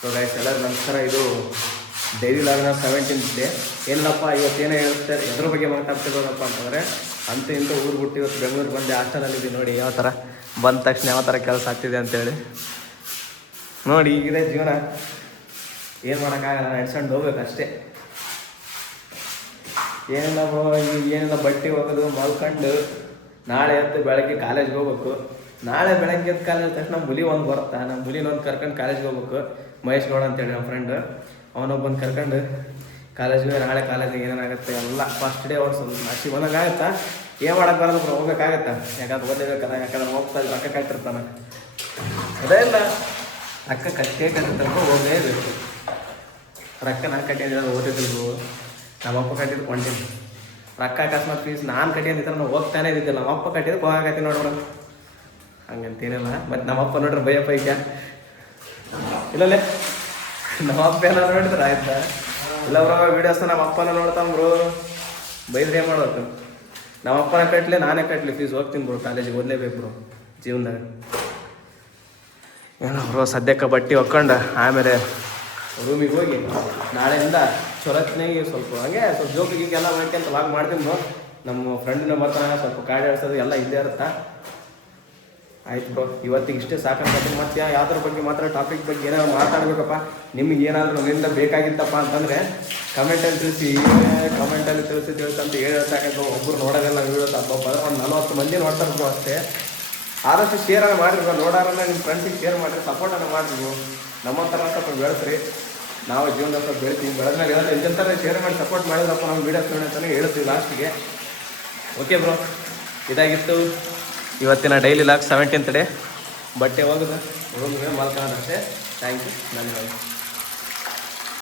So guys ಎಲ್ಲರೂ ನಮಸ್ಕಾರ. ಇದು ಡೈಲಿ ಲಾಗ್ನ 17th ಡೇ. ಏನಪ್ಪ ಇವತ್ತೇನೋ ಹೇಳ್ತಾರೆ, ಎದ್ರ ಬಗ್ಗೆ ಮಾತಾಡ್ತಿರೋದಪ್ಪ ಅಂತಂದರೆ, ಅಂತೂ ಇಂತೂ ಊರು ಬಿಟ್ಟು ಇವತ್ತು ಬೆಂಗಳೂರಿಗೆ ಬಂದೆ. ಹಾಸ್ಟೆಲಲ್ಲಿದ್ದು ನೋಡಿ ಯಾವ ಥರ ಬಂದ ತಕ್ಷಣ ಯಾವ ಥರ ಕೆಲಸ ಆಗ್ತಿದೆ ಅಂತೇಳಿ ನೋಡಿ. ಈಗಿದೆ ಜೀವನ, ಏನು ಮಾಡೋಕ್ಕಾಗಲ್ಲ, ನಡ್ಸ್ಕೊಂಡು ಹೋಗ್ಬೇಕು ಅಷ್ಟೇ. ಏನಿಲ್ಲ ಏನಿಲ್ಲ, ಬಟ್ಟೆ ಹೋಗೋದು ಮಲ್ಕೊಂಡು ನಾಳೆ ಎದ್ದು ಬೆಳಗ್ಗೆ ಕಾಲೇಜ್ಗೆ ಹೋಗ್ಬೇಕು. ನಾಳೆ ಬೆಳಗ್ಗೆ ಎದ್ದು ಕಾಲೇಜ್ ತಕ್ಷಣ ನಮ್ಮ ಹುಲಿ ಒಂದು ಬರುತ್ತಾ, ನಮ್ಮ ಹುಲಿನ ಒಂದು ಕರ್ಕೊಂಡು ಕಾಲೇಜ್ಗೆ ಹೋಗ್ಬೇಕು. ಮಹೇಶ್ ಗೌಡ ಅಂತೇಳಿ ನಮ್ಮ ಫ್ರೆಂಡ್, ಅವನೊಬ್ಬಂದು ಕರ್ಕೊಂಡು ಕಾಲೇಜ್ಗೆ. ನಾಳೆ ಕಾಲೇಜಿಗೆ ಏನೇನಾಗುತ್ತೆ ಎಲ್ಲ ಫಸ್ಟ್ ಡೇ ಅವ್ರು ಸ್ವಲ್ಪ ನಾಶಿ ಬಂದಾಗತ್ತಾ. ಏನು ಮಾಡೋಕ್ಕೆ ಬರೋದು ಬ್ರೋ, ಹೋಗ್ಬೇಕಾಗತ್ತಾ, ಯಾಕಂದ್ರೆ ಓದಲೇಬೇಕಲ್ಲ. ಯಾಕಂದ್ರೆ ಹೋಗ್ತಾ ರೊಕ್ಕ ಕಟ್ಟಿರ್ತಾನೆ, ಅದೇ ಇಲ್ಲ ರೊಕ್ಕ ಕಟ್ಟಿರ್ತಾನೆ, ಹೋಗಲೇಬೇಕು. ರೊಕ್ಕ ನಾನು ಕಟ್ಟಿದ್ರೆ ಓದಿದ್ರು, ನಮ್ಮಪ್ಪ ಕಟ್ಟಿದ್ದು ಕೊಂಡೀನಿ. ರೊಕ್ಕ ಅಕಸ್ಮಾತ್ ಫೀಸ್ ನಾನು ಕಟ್ಟಿದ್ರೆ ನಾವು ಹೋಗ್ತಾನೆ ಇದ್ದಿದ್ದಿಲ್ಲ. ನಮ್ಮಪ್ಪ ಕಟ್ಟಿದ್ರೆ ಹೋಗಾಕತ್ತಿ ನೋಡ್ರ, ಹಂಗಂತೇನಿಲ್ಲ. ಮತ್ತು ನಮ್ಮಪ್ಪ ನೋಡ್ರಿ ಭಯಪ್ಪ ಈಗ ಇಲ್ಲಲ್ಲೇ ನಮ್ಮಪ್ಪ ಎಲ್ಲ ನೋಡಿದ್ರೆ ಆಯ್ತಾ. ಇಲ್ಲ ಬ್ರೋ ವೀಡಿಯೋಸ್ನ ನಮ್ಮ ಅಪ್ಪನ ನೋಡ್ತಾಂಬ್ರು, ಬೈದ್ರೆ ಏನು ಮಾಡೋದು. ನಮ್ಮಪ್ಪನ ಕಟ್ಟಲಿ ನಾನೇ ಕಟ್ಟಲಿ ಫೀಸ್, ಹೋಗ್ತೀನಿ ಬ್ರೋ ಕಾಲೇಜಿಗೆ, ಓದಲೇಬೇಕು ಬ್ರೋ ಜೀವನದಾಗ. ಏನೋ ಬ್ರೋ ಸದ್ಯಕ್ಕೆ ಬಟ್ಟೆ ಹೊಕ್ಕೊಂಡು ಆಮೇಲೆ ರೂಮಿಗೆ ಹೋಗಿ ನಾಳೆಯಿಂದ ಚೊಲತ್ನಾಗಿ ಸ್ವಲ್ಪ ಹಂಗೆ ಸ್ವಲ್ಪ ಜೋಕಿಗೆಲ್ಲ ಮಾಡ್ಕೊಂತ ಲಾಗ್ ಮಾಡ್ತೀನಿ ಬ್ರೋ. ನಮ್ಮ ಫ್ರೆಂಡಿನ ಬರ್ತಾನೆ, ಸ್ವಲ್ಪ ಕಾಡಿ ಆಡ್ಸೋದು ಎಲ್ಲ ಇದ್ದೇ ಇರುತ್ತಾ. ಆಯ್ತು ಬ್ರೋ, ಇವತ್ತಿಗೆ ಇಷ್ಟೇ ಸಾಕಂತ. ಮತ್ತೆ ಯಾವ್ದ್ರ ಬಗ್ಗೆ ಮಾತ್ರ ಟಾಪಿಕ್ ಬಗ್ಗೆ ಏನಾದ್ರು ಮಾತಾಡ್ಬೇಕಪ್ಪ, ನಿಮ್ಗೆ ಏನಾದರೂ ನನ್ನಿಂದ ಬೇಕಾಗಿತ್ತಪ್ಪ ಅಂತಂದರೆ ಕಮೆಂಟಲ್ಲಿ ತಿಳಿಸಿ. ಕಮೆಂಟಲ್ಲಿ ತಿಳಿಸಂತ ಹೇಳ್ತಾಕಂತ ಒಬ್ಬರು ನೋಡೋದೆಲ್ಲ ವೀಡಿಯೋಸ್ ಹಬ್ಬ ಒಂದು 40 ಮಂದಿ ನೋಡ್ತಾರೆ ಬ್ರೋ ಅಷ್ಟೇ. ಆದಷ್ಟು ಶೇರ್ ಮಾಡಿರಿ, ನೋಡೋರನ್ನ ನಿಮ್ಮ ಫ್ರೆಂಡ್ಸಿಗೆ ಶೇರ್ ಮಾಡಿರಿ, ಸಪೋರ್ಟನ್ನು ಮಾಡಿರಿ. ನಮ್ಮ ಥರ ಸ್ವಲ್ಪ ಬೆಳೆಸ್ರಿ, ನಾವು ಜೀವನದ ಸ್ವಲ್ಪ ಬೆಳಿತೀವಿ. ಬೆಳೆದ್ಮೇಲೆ ಹೇಳೋದು ಎಂತೆಂಥರ ಶೇರ್ ಮಾಡಿ ಸಪೋರ್ಟ್ ಮಾಡಿದ್ರಪ್ಪ ನಮ್ಮ ವೀಡಿಯೋಸ್ ನೋಡಿ ಅಂತಲೇ ಹೇಳ್ತೀವಿ ಲಾಸ್ಟಿಗೆ. ಓಕೆ ಬ್ರೋ, ಇದಾಗಿತ್ತು ಇವತ್ತಿನ ಡೈಲಿ ಲಾಗ್ 17th ಡೇ. ಬಟ್ಟೆ ಹೋಗೋದು ರೂಮ್ಗೆ ಮಲ್ಕೊಳ್ಳೋದಷ್ಟೇ. ಥ್ಯಾಂಕ್ ಯು, ಧನ್ಯವಾದ.